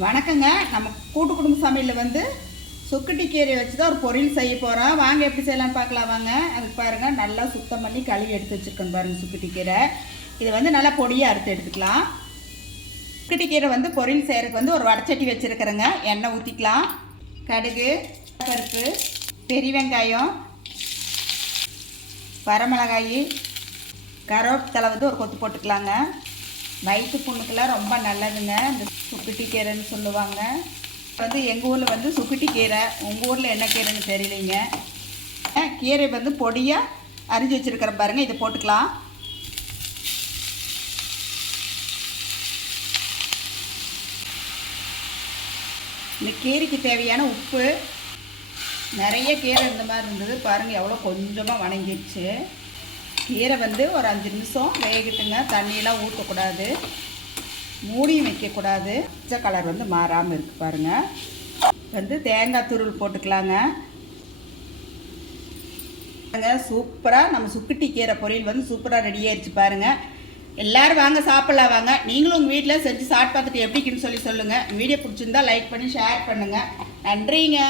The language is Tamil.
வணக்கங்க. நம்ம கூட்டு குடும்ப சமையலில் வந்து சுக்குட்டி கீரை வச்சு தான் ஒரு பொரியல் செய்ய போகிறோம். வாங்க எப்படி செய்யலாம்னு பார்க்கலாம் வாங்க. அதுக்கு பாருங்கள், நல்லா சுத்தம் பண்ணி கழுவி எடுத்து வச்சுருக்கோம் பாருங்கள் சுக்குட்டி கீரை. இதை வந்து நல்லா பொடியாக அறுத்து எடுத்துக்கலாம். சுக்குட்டி கீரை வந்து பொரியல் செய்கிறதுக்கு வந்து ஒரு வடச்சட்டி வச்சுருக்கிறேங்க. எண்ணெய் ஊற்றிக்கலாம். கடுகு, பருப்பு, பெரிய வெங்காயம், வரமிளகாய், கருவேப்பிலை வந்து ஒரு கொத்து போட்டுக்கலாங்க. வயிற்று புண்ணுக்கெல்லாம் ரொம்ப நல்லதுங்க இந்த சுக்குட்டி கீரைன்னு சொல்லுவாங்க. வந்து எங்கள் ஊரில் வந்து சுக்குட்டி கீரை, உங்கள் ஊரில் என்ன கீரைன்னு தெரியலைங்க. கீரை வந்து பொடியாக அரிஞ்சு வச்சுருக்கிற பாருங்கள், இதை போட்டுக்கலாம். இந்த கீரைக்கு தேவையான உப்பு, நிறைய கீரை இந்த மாதிரி இருந்தது பாருங்கள், எவ்வளோ கொஞ்சமாக வணங்கிடுச்சு. கீரை வந்து ஒரு 5 நிமிஷம் வேகட்டுங்க. தண்ணியெல்லாம் ஊற்றக்கூடாது, மூடியும் வைக்கக்கூடாது. பச்சை கலர் வந்து மாறாமல் இருக்குது பாருங்கள். வந்து தேங்காய் துருள் போட்டுக்கலாங்க. சூப்பராக நம்ம சுக்குட்டி கீரை பொரியல் வந்து சூப்பராக ரெடி ஆயிடுச்சு பாருங்கள். எல்லோரும் வாங்க சாப்பிட்லாம் வாங்க. நீங்களும் உங்கள் வீட்டில் செஞ்சு சாப்பிட்டு பார்த்துட்டு எப்படிக்குன்னு சொல்லி சொல்லுங்கள். வீடியோ பிடிச்சிருந்தா லைக் பண்ணி ஷேர் பண்ணுங்கள். நன்றிங்க.